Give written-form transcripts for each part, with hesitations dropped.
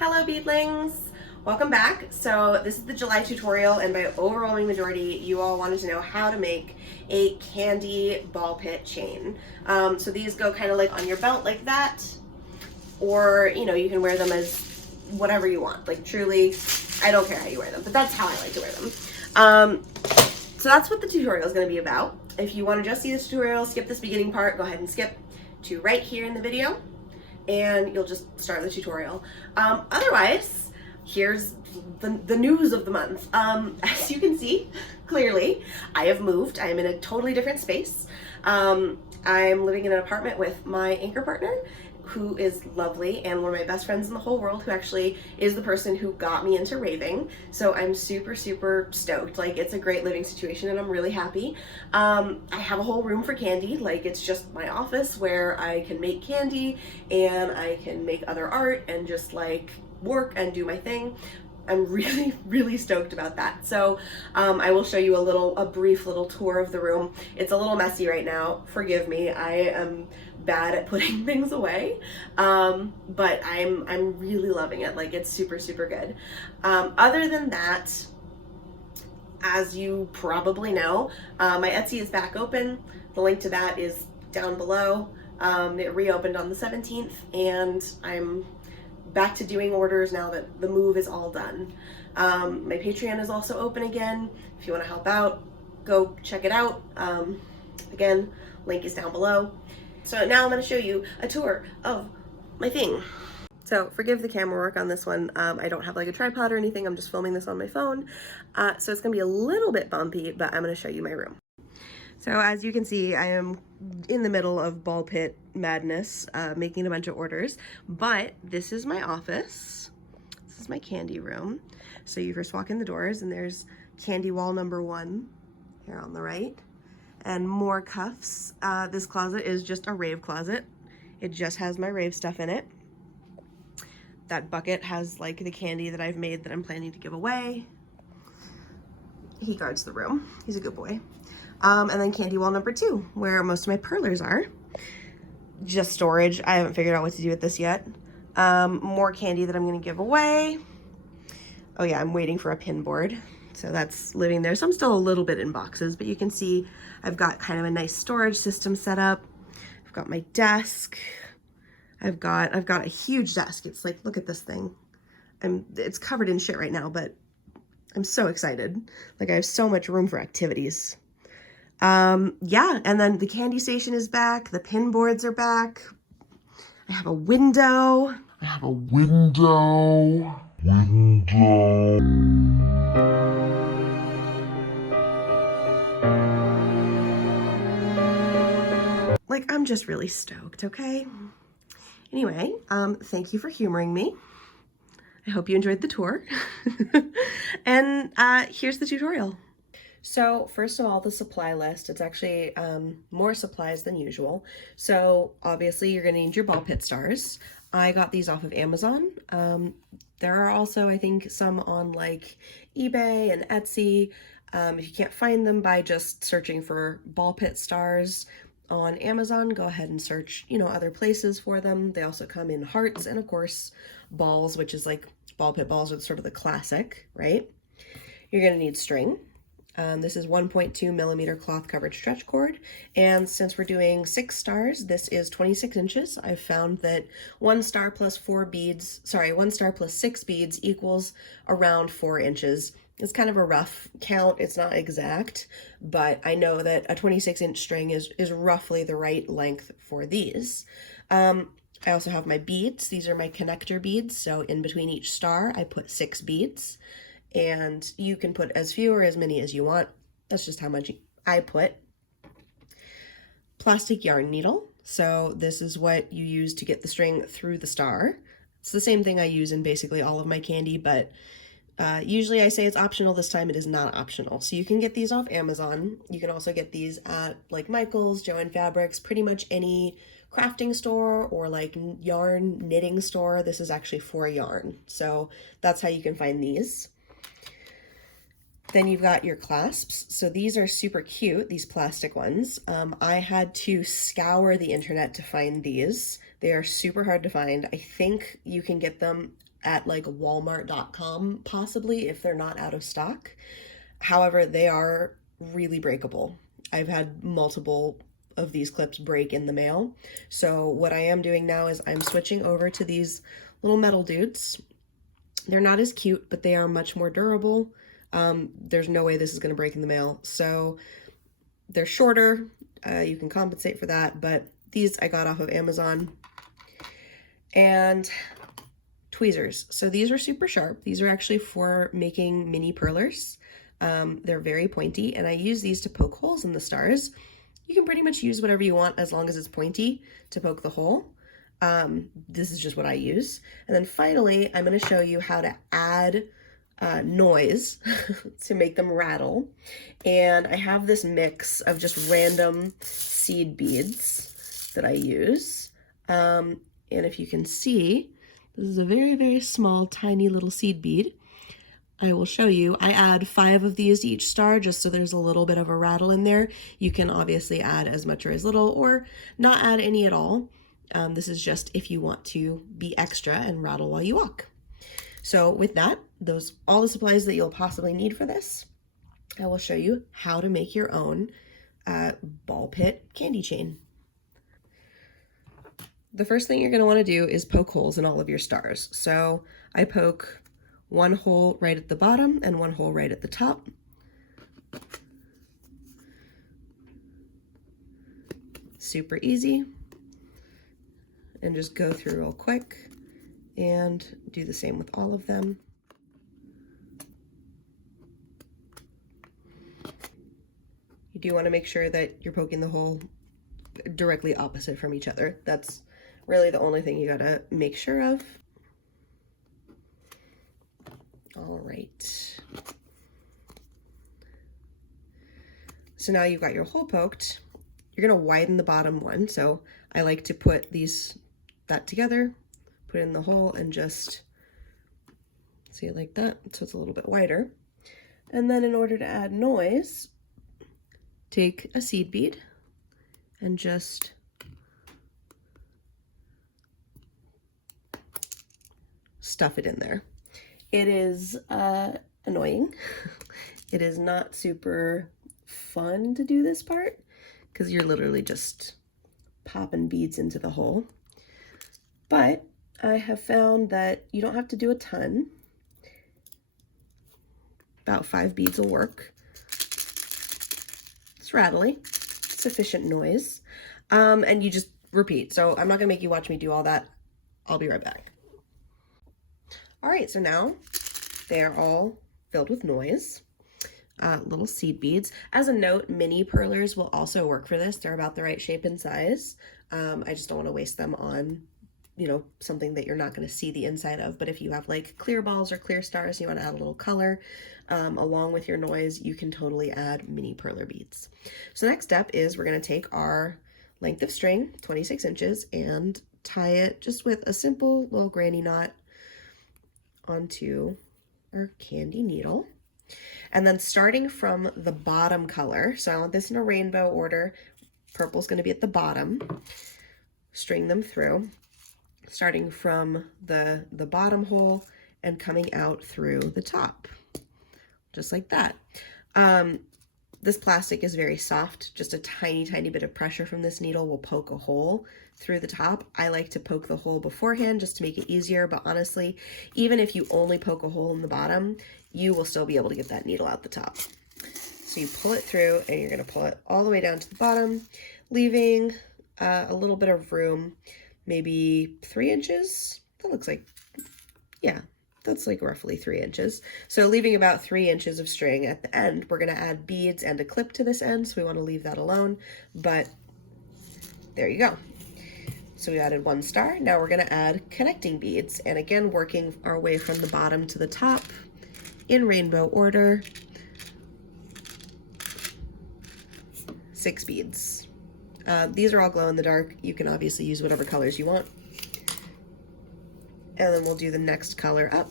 Hello beadlings! Welcome back. So this is the July tutorial, and by overwhelming majority you all wanted to know how to make a Kandi ball pit chain. So these go kind of like on your belt like that, or you know, you can wear them as whatever you want. Like truly, I don't care how you wear them, but that's how I like to wear them. So that's what the tutorial is going to be about. If you want to just see this tutorial, skip this beginning part, go ahead and skip to right here in the video, and you'll just start the tutorial. Otherwise, here's the news of the month. As you can see, clearly, I have moved. I am in a totally different space. I'm living in an apartment with my anchor partner, who is lovely and one of my best friends in the whole world, who actually is the person who got me into raving. So I'm super stoked. Like, it's a great living situation and I'm really happy. I have a whole room for Kandi. Like, it's just my office where I can make candy and I can make other art and just like work and do my thing. I'm really stoked about that. So I will show you a brief little tour of the room. It's a little messy right now. Forgive me. I am bad at putting things away, but I'm really loving it. Like, it's super good. Other than that, as you probably know, my Etsy is back open. The link to that is down below. It reopened on the 17th, and I'm back to doing orders now that the move is all done. My Patreon is also open again. If you want to help out, go check it out. Again, link is down below. So now I'm going to show you a tour of my thing. So forgive the camera work on this one. I don't have like a tripod or anything. I'm just filming this on my phone. So it's going to be a little bit bumpy, but I'm going to show you my room. So as you can see, I am in the middle of ball pit madness, making a bunch of orders, but this is my office. This is my Kandi room. So you first walk in the doors and there's Kandi wall number 1 here on the right, and more cuffs. This closet is just a rave closet. It just has my rave stuff in it. That bucket has like the candy that I've made that I'm planning to give away. He guards the room. He's a good boy. And then Kandi wall number 2, where most of my perlers are. Just storage. I haven't figured out what to do with this yet. More candy that I'm going to give away. Oh yeah, I'm waiting for a pin board. So that's living there. So I'm still a little bit in boxes, but you can see I've got kind of a nice storage system set up. I've got my desk. I've got a huge desk. It's like, look at this thing. It's covered in shit right now, but I'm so excited. Like, I have so much room for activities. Yeah, and then the candy station is back. The pin boards are back. I have a window. Like, I'm just really stoked, okay? Anyway, thank you for humoring me. I hope you enjoyed the tour. And here's the tutorial. So first of all, the supply list. It's actually more supplies than usual. So obviously you're gonna need your ball pit stars. I got these off of Amazon. There are also, I think, some on like eBay and Etsy. If you can't find them by just searching for ball pit stars on Amazon, go ahead and search, you know, other places for them. They also come in hearts and of course balls, which is like ball pit balls are sort of the classic, right? You're gonna need string. This is 1.2 millimeter cloth covered stretch cord, and since we're doing 6 stars, this is 26 inches. I've found that 1 star plus 6 beads equals around 4 inches. It's kind of a rough count. It's not exact, but I know that a 26-inch string is roughly the right length for these. I also have my beads. These are my connector beads, so in between each star, I put 6 beads. And you can put as few or as many as you want. That's just how much I put. Plastic yarn needle. So this is what you use to get the string through the star. It's the same thing I use in basically all of my candy, but usually I say it's optional. This time it is not optional. So you can get these off Amazon. You can also get these at like Michael's, Joann Fabrics, pretty much any crafting store or like yarn knitting store. This is actually for yarn. So that's how you can find these. Then you've got your clasps. So these are super cute, these plastic ones. I had to scour the internet to find these. They are super hard to find. I think you can get them at like walmart.com possibly, if they're not out of stock. However, they are really breakable. I've had multiple of these clips break in the mail. So what I am doing now is I'm switching over to these little metal dudes. They're not as cute, but they are much more durable. There's no way this is going to break in the mail. So they're shorter. You can compensate for that, but these I got off of Amazon. And tweezers. So these are super sharp. These are actually for making mini perlers. They're very pointy, and I use these to poke holes in the stars. You can pretty much use whatever you want as long as it's pointy to poke the hole. This is just what I use. And then finally, I'm going to show you how to add noise to make them rattle. And I have this mix of just random seed beads that I use. And if you can see, this is a very, very small, tiny little seed bead. I will show you. I add 5 of these to each star just so there's a little bit of a rattle in there. You can obviously add as much or as little, or not add any at all. This is just if you want to be extra and rattle while you walk. So with that, all the supplies that you'll possibly need for this, I will show you how to make your own ball pit candy chain. The first thing you're going to want to do is poke holes in all of your stars. So I poke 1 hole right at the bottom and 1 hole right at the top. Super easy. And just go through real quick and do the same with all of them. You do want to make sure that you're poking the hole directly opposite from each other. That's really the only thing you gotta make sure of. All right. So now you've got your hole poked. You're gonna widen the bottom one. So I like to put that together, put it in the hole, and just see it like that, so it's a little bit wider. And then in order to add noise, take a seed bead and just stuff it in there. It is annoying. It is not super fun to do this part because you're literally just popping beads into the hole. But I have found that you don't have to do a ton. About 5 beads will work. It's rattly, sufficient noise. And you just repeat. So I'm not gonna make you watch me do all that. I'll be right back. All right, so now they are all filled with noise. Little seed beads. As a note, mini perlers will also work for this. They're about the right shape and size. I just don't want to waste them on, something that you're not going to see the inside of. But if you have like clear balls or clear stars, you want to add a little color along with your noise, you can totally add mini perler beads. So the next step is we're going to take our length of string, 26 inches, and tie it just with a simple little granny knot onto our candy needle. And then starting from the bottom color, so I want this in a rainbow order, purple's going to be at the bottom, string them through, starting from the bottom hole and coming out through the top, just like that. This plastic is very soft. Just a tiny, tiny bit of pressure from this needle will poke a hole through the top. I like to poke the hole beforehand just to make it easier, but honestly, even if you only poke a hole in the bottom, you will still be able to get that needle out the top. So you pull it through and you're gonna pull it all the way down to the bottom, leaving a little bit of room, maybe 3 inches. That looks like, yeah, that's like roughly 3 inches. So leaving about 3 inches of string at the end. We're gonna add beads and a clip to this end, so we wanna leave that alone, but there you go. So we added 1 star. Now we're gonna add connecting beads, and again, working our way from the bottom to the top in rainbow order. 6 beads. These are all glow in the dark. You can obviously use whatever colors you want. And then we'll do the next color up.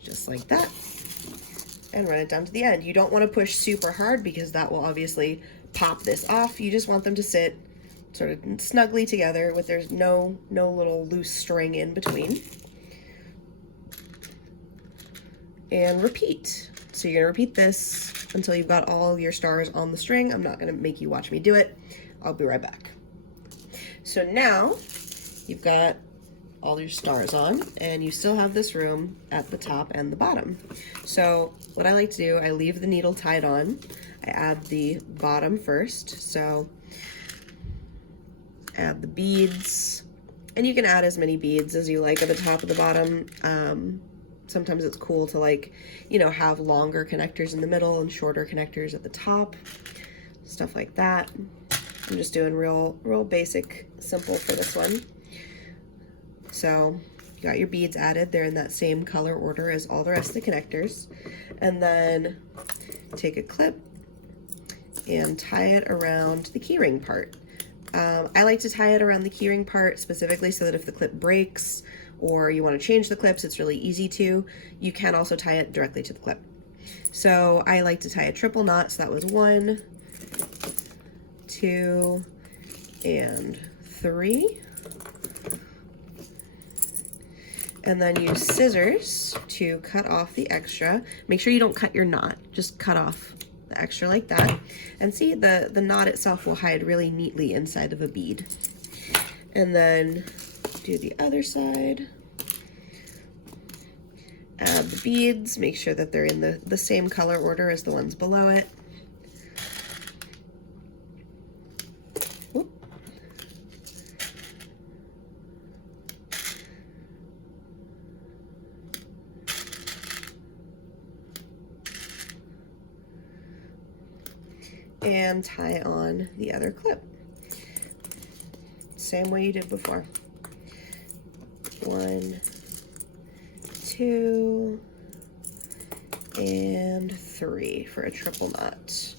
Just like that. And run it down to the end. You don't want to push super hard because that will obviously pop this off. You just want them to sit sort of snugly together with there's no little loose string in between. And repeat. So you're gonna repeat this until you've got all your stars on the string. I'm not gonna make you watch me do it. I'll be right back. So now you've got all your stars on and you still have this room at the top and the bottom. So what I like to do, I leave the needle tied on. I add the bottom first. So add the beads, and you can add as many beads as you like at the top of the bottom. Sometimes it's cool to, like, you know, have longer connectors in the middle and shorter connectors at the top, stuff like that. I'm just doing real basic, simple for this one. So you got your beads added. They're in that same color order as all the rest of the connectors. And then take a clip and tie it around the keyring part. I like to tie it around the keyring part specifically so that if the clip breaks or you want to change the clips, it's really easy to. You can also tie it directly to the clip. So I like to tie a triple knot. So that was 1, 2, and 3. And then use scissors to cut off the extra. Make sure you don't cut your knot, just cut off the extra like that. And see, the knot itself will hide really neatly inside of a bead. And then do the other side. Add the beads, make sure that they're in the same color order as the ones below it. Whoop. And tie on the other clip. Same way you did before. 1, 2, and 3 for a triple knot.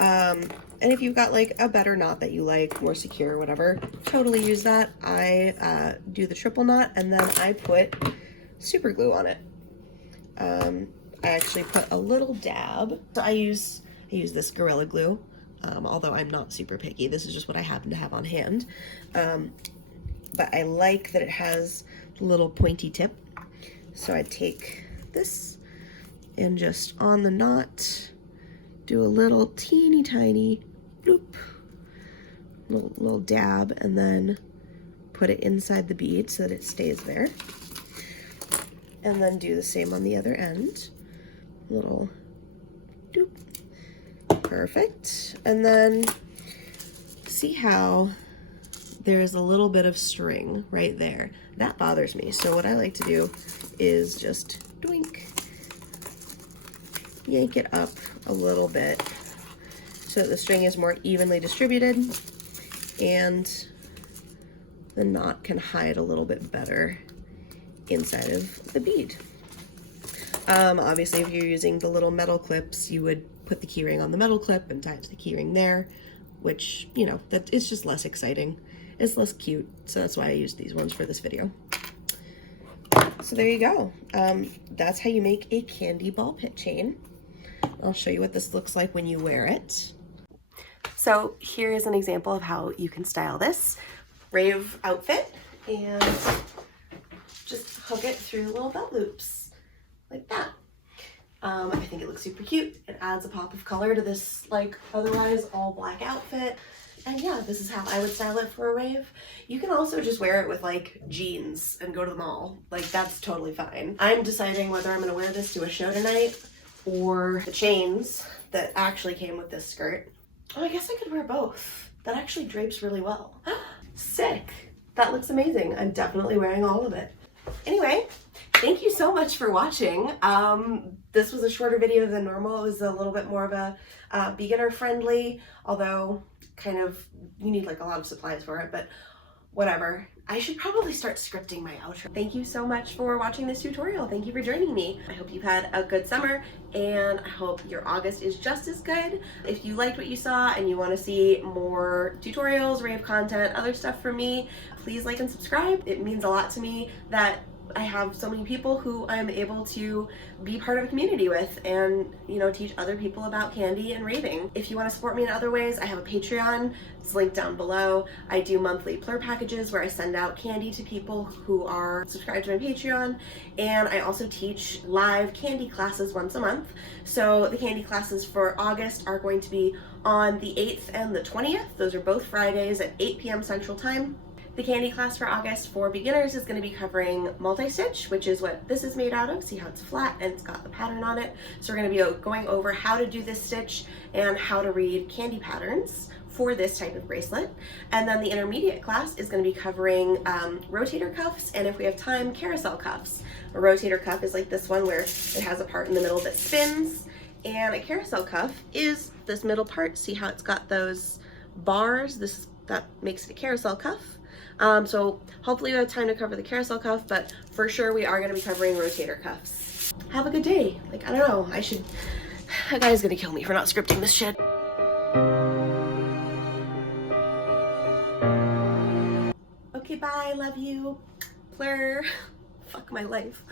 And if you've got like a better knot that you like, more secure, whatever, totally use that. I do the triple knot and then I put super glue on it. I actually put a little dab. So I use this Gorilla Glue, although I'm not super picky. This is just what I happen to have on hand. But I like that it has a little pointy tip. So I take this and just on the knot, do a little teeny tiny bloop, little dab, and then put it inside the bead so that it stays there. And then do the same on the other end. Little doop. Perfect. And then see how there's a little bit of string right there. That bothers me. So what I like to do is just doink, yank it up a little bit so that the string is more evenly distributed and the knot can hide a little bit better inside of the bead. Obviously, if you're using the little metal clips, you would put the keyring on the metal clip and tie it to the keyring there, which, you know, that it's just less exciting. It's less cute, so that's why I used these ones for this video. So there you go. That's how you make a Kandi ball pit chain. I'll show you what this looks like when you wear it. So here is an example of how you can style this rave outfit and just hook it through little belt loops like that. I think it looks super cute. It adds a pop of color to this like otherwise all black outfit. And yeah, this is how I would style it for a rave. You can also just wear it with like jeans and go to the mall. Like that's totally fine. I'm deciding whether I'm gonna wear this to a show tonight or the chains that actually came with this skirt. Oh, I guess I could wear both. That actually drapes really well. Sick. That looks amazing. I'm definitely wearing all of it. Anyway, thank you so much for watching. This was a shorter video than normal. It was a little bit more of a beginner friendly, although kind of you need like a lot of supplies for it, but whatever. I should probably start scripting my outro. Thank you so much for watching this tutorial. Thank you for joining me. I hope you've had a good summer and I hope your August is just as good. If you liked what you saw and you want to see more tutorials, rave content, other stuff from me, please like and subscribe. It means a lot to me that I have so many people who I'm able to be part of a community with and, you know, teach other people about candy and raving. If you want to support me in other ways, I have a Patreon. It's linked down below. I do monthly plur packages where I send out candy to people who are subscribed to my Patreon, and I also teach live candy classes once a month. So the candy classes for August are going to be on the 8th and the 20th. Those are both Fridays at 8 p.m. Central Time. The candy class for August for beginners is going to be covering multi-stitch, which is what this is made out of. See how it's flat and it's got the pattern on it. So we're going to be going over how to do this stitch and how to read candy patterns for this type of bracelet. And then the intermediate class is going to be covering rotator cuffs, and if we have time, carousel cuffs. A rotator cuff is like this one where it has a part in the middle that spins, and a carousel cuff is this middle part. See how it's got those bars? That makes it a carousel cuff. So hopefully we have time to cover the carousel cuff, but for sure we are going to be covering rotator cuffs. Have a good day. Like, I don't know, a guy's gonna kill me for not scripting this shit. Okay, bye, love you. Plur. Fuck my life.